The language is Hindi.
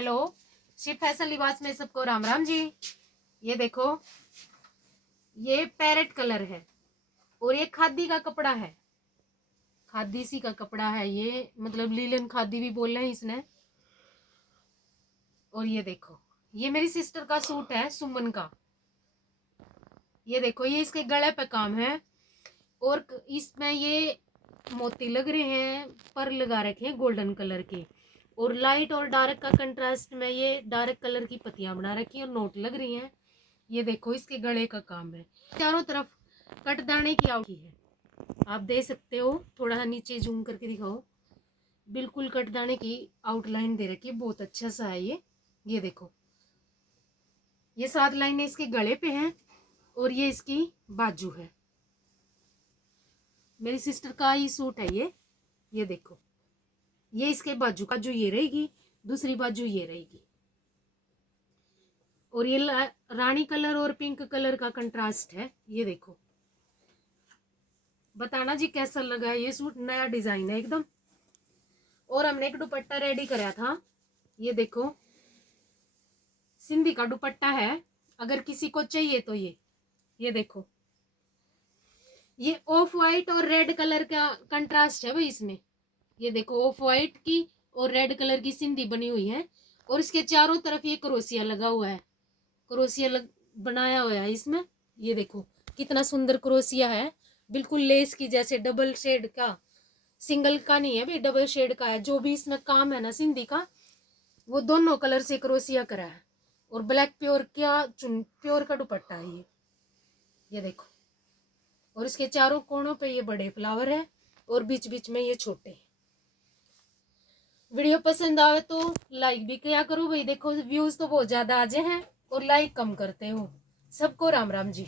हेलो, शिव फैशन लिबास में सबको राम राम जी। ये देखो, ये पैरेट कलर है और ये खादी का कपड़ा है। खादी सी का कपड़ा है ये, मतलब लीलन खादी भी बोल रहे हैं इसने। और ये देखो, ये मेरी सिस्टर का सूट है, सुमन का। ये देखो, ये इसके गले पे काम है और इसमें ये मोती लग रहे हैं, पर लगा रखे हैं गोल्डन कलर के। और लाइट और डार्क का कंट्रास्ट में ये डार्क कलर की पत्तियां बना रखी हैं और नोट लग रही हैं। ये देखो, इसके गले का काम है। चारों तरफ कटदाने की आउटी है, आप देख सकते हो। थोड़ा सा नीचे जूम करके दिखाओ, बिल्कुल कटदाने की आउटलाइन दे रखी है, बहुत अच्छा सा है ये देखो, ये 7 लाइनें इसके गले पे हैं और ये इसकी बाजू है। मेरी सिस्टर का ही सूट है ये देखो, ये इसके बाजू ये रहेगी, दूसरी बाजू ये रहेगी। और ये रानी कलर और पिंक कलर का कंट्रास्ट है। ये देखो, बताना जी कैसा लगा है ये सूट। नया डिजाइन है एकदम। और हमने एक दुपट्टा रेडी कराया था, ये देखो, सिंधी का दुपट्टा है। अगर किसी को चाहिए तो ये देखो, ये ऑफ वाइट और रेड कलर का कंट्रास्ट है भाई इसमें। ये देखो, ऑफ वाइट की और रेड कलर की सिंधी बनी हुई है और इसके चारों तरफ ये क्रोशिया लगा हुआ है। क्रोशिया बनाया हुआ है इसमें। ये देखो कितना सुंदर क्रोशिया है, बिल्कुल लेस की जैसे। डबल शेड का, सिंगल का नहीं है भाई, डबल शेड का है। जो भी इसमें काम है ना सिंधी का, वो दोनों कलर से क्रोशिया करा है। और ब्लैक प्योर प्योर का दुपट्टा है ये देखो। और इसके चारों कोनों पे ये बड़े फ्लावर है और बीच बीच में ये छोटे। वीडियो पसंद आवे तो लाइक भी किया करो भाई। देखो व्यूज तो बहुत ज्यादा आजे हैं और लाइक कम करते हो। सबको राम राम जी।